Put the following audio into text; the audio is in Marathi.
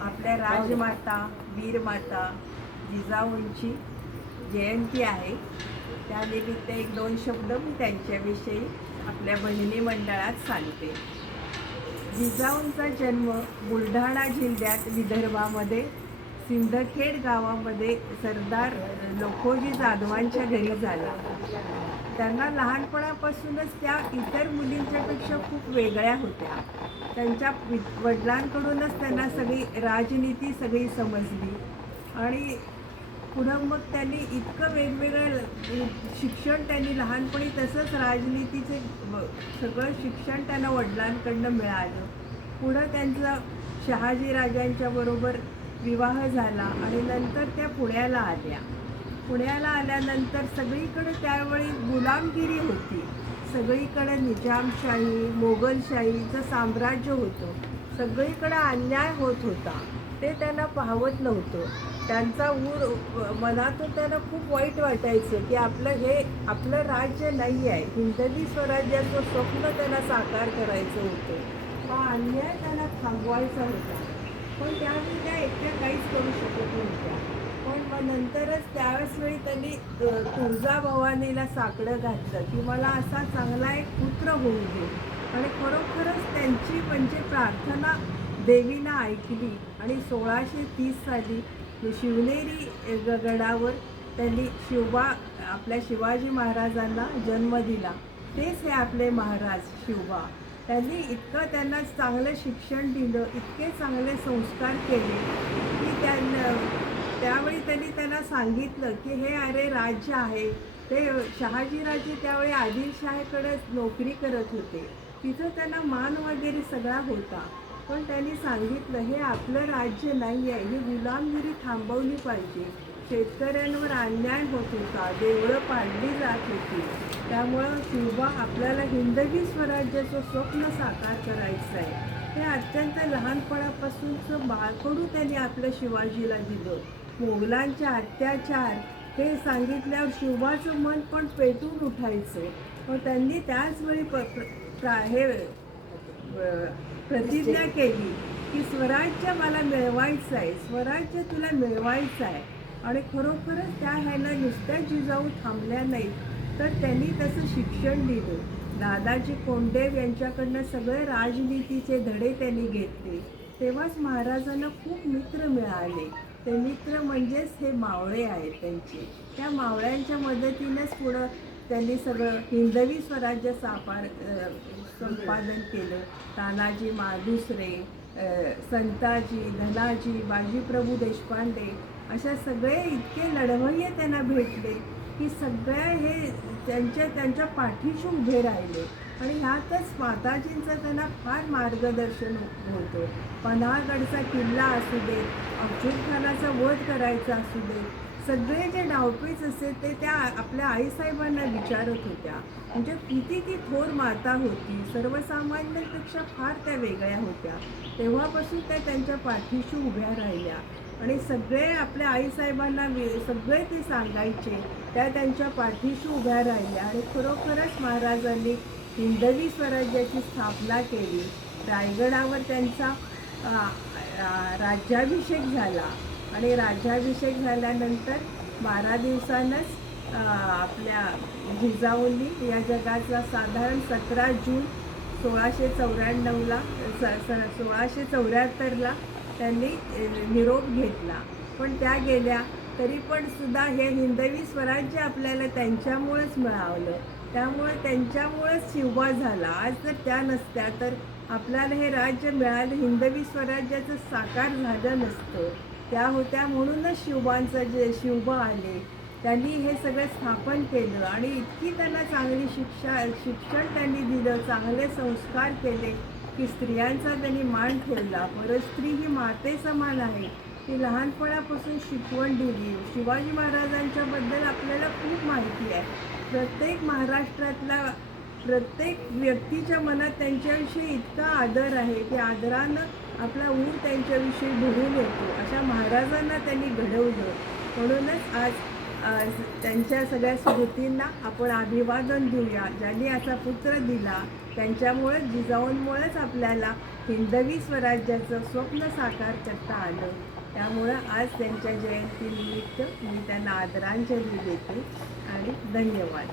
आपल्या राजमाता वीरमाता जिजाऊंची जयंती आहे. त्यानिमित्त एक दोन शब्द मी त्यांच्याविषयी आपल्या बहिणी मंडळात सांगते. जिजाऊंचा जन्म बुलढाणा जिल्ह्यात विदर्भामध्ये सिंदखेड गावामध्ये सरदार लोखोजी जाधवांच्या घरी झाला. त्यांना लहानपणापासूनच त्या इतर मुलींच्यापेक्षा खूप वेगळ्या होत्या. त्यांच्या वि- वडिलांकडूनच त्यांना सगळी राजनीती सगळी समजली. आणि पुढं मग त्यांनी इतकं वेगवेगळं शिक्षण त्यांनी लहानपणी तसंच राजनीतीचे सगळं शिक्षण त्यांना वडिलांकडनं मिळालं. पुढं त्यांचा शहाजी राजांच्या बरोबर विवाह झाला आणि नंतर त्या पुण्याला आल्या. पुण्याला आल्यानंतर सगळीकडे त्यावेळी गुलामगिरी होती. सगळीकडे निजामशाही मोगलशाहीचं साम्राज्य होतं. सगळीकडे अन्याय होत होता. ते त्यांना पाहवत नव्हतं. त्यांचा ऊर मनातून त्यांना खूप वाईट वाटायचं की आपलं हे आपलं राज्य नाही आहे. हिंदवी स्वराज्याचं स्वप्न त्यांना साकार करायचं होतं. हा अन्याय त्यांना थांबवायचा होता. पण त्यावेळी त्या एकट्या काहीच करू शकत नव्हत्या पण मग नंतरच त्यावेळेस वेळी त्यांनी तुळजाभवानीला साकडं घातलं की मला असा चांगला एक पुत्र होऊ दे. आणि खरोखरच त्यांची म्हणजे प्रार्थना देवीनं ऐकली. आणि सोळाशे तीस साली शिवनेरी ग- गडावर त्यांनी शिवबा आपल्या शिवाजी महाराजांना जन्म दिला. तेच हे आपले महाराज शिवबा त्यांनी इतकं त्यांना चांगलं शिक्षण दिलं इतके चांगले संस्कार केले की त्यांना त्यावेळी त्यांनी त्यांना सांगितलं की हे अरे राज्य आहे. ते शहाजीराजे त्यावेळी आदिलशाहीकडे नोकरी करत होते. तिथं त्यांना मान वगैरे सगळा होता. पण त्यांनी सांगितलं हे आपलं राज्य नाही आहे ही गुलामगिरी थांबवली पाहिजे. शेतकऱ्यांवर अन्याय होत होता. देवळं पाडली जात होती. त्यामुळं किंवा आपल्याला हिंदवी स्वराज्याचं स्वप्न साकार करायचं आहे हे अत्यंत लहानपणापासूनचं बाळकडू त्यांनी आपल्या शिवाजीला दिलं. मोगलांचे अत्याचार हे सांगितल्यावर शिवबाचं मन पण पेटून उठायचं. व त्यांनी त्याचवेळी प हे प्रतिज्ञा केली की स्वराज्य मला मिळवायचं आहे स्वराज्य तुला मिळवायचं आहे. आणि खरोखरच त्या ह्याला नुसत्या जिजाऊ थांबल्या नाहीत. तर त्यांनी तसं शिक्षण दिलं. दादाजी कोंडेव यांच्याकडनं सगळे राजनीतीचे धडे त्यांनी घेतले. तेव्हाच महाराजांना खूप मित्र मिळाले. ते मित्र म्हणजेच हे मावळे आहेत त्यांचे. त्या मावळ्यांच्या मदतीनेच पुढं त्यांनी सगळं हिंदवी स्वराज्य सापार संपादन केलं. तानाजी माधुसरे दुसरे संताजी धनाजी बाजीप्रभू देशपांडे अशा सगळे इतके लढवय्ये त्यांना भेटले. की सगळ्या हे त्यांच्या त्यांच्या पाठीशी उभे राहिले. आणि ह्यातच माताजींचं त्यांना फार मार्गदर्शन होतं. पन्हाळगडचा किल्ला असू दे अफजलखानाचा वध करायचा असू दे सगळे जे डावपेच असे ते त्या आपल्या आईसाहेबांना विचारत होत्या. म्हणजे किती ती थोर माता होती सर्वसामान्यांपेक्षा फार त्या वेगळ्या होत्या. तेव्हापासून त्या त्यांच्या पाठीशी उभ्या राहिल्या. आणि सगळे आपल्या आईसाहेबांना सगळे ते सांगायचे त्या त्यांच्या पाठीशी उभ्या राहिल्या आणि खरोखरच महाराजांनी हिंदवी स्वराज्याची स्थापना केली. रायगडावर त्यांचा राज्याभिषेक झाला आणि राज्याभिषेक झाल्यानंतर बारा दिवसानंच आपल्या जिजाऊंनी या जगाचा साधारण सतरा जून सोळाशे चौऱ्याण्णवला स स सोळाशे चौऱ्याहत्तरला त्यांनी निरोप घेतला. पण त्या गेल्या तरी पण सुद्धा हे हिंदवी स्वराज्य आपल्याला त्यांच्यामुळेच मिळावलं. त्यामुळे त्यांच्यामुळेच शिवबा झाला. आज जर त्या नसत्या तर आपल्याला हे राज्य मिळालं. हिंदवी स्वराज्याचं साकार झालं नसतं. त्या होत्या म्हणूनच शिवबांचं जे शिवबा आले. त्यांनी हे सगळं स्थापन केलं आणि इतकी त्यांना चांगली शिक्षा शिक्षण त्यांनी दिलं चांगले संस्कार केले. की स्त्रियांचा त्यांनी मान ठेवला. परत स्त्री ही माते समान आहे. ती लहानपणापासून शिकवण दिली. शिवाजी महाराजांच्याबद्दल आपल्याला खूप माहिती आहे. प्रत्येक महाराष्ट्रातला प्रत्येक व्यक्तीच्या मनात त्यांच्याविषयी इतका आदर आहे की आदरानं आपला ऊर त्यांच्याविषयी भरून येतो. अशा महाराजांना त्यांनी घडवलं. म्हणूनच आज त्यांच्या सगळ्या स्मृतींना आपण अभिवादन देऊया. ज्यांनी असा पुत्र दिला त्यांच्यामुळेच जिजाऊंमुळेच आपल्याला हिंदवी स्वराज्याचं स्वप्न साकार करता आलं. त्यामुळं आज त्यांच्या जयंतीनिमित्त मी त्यांना आदरांजली देते आणि धन्यवाद.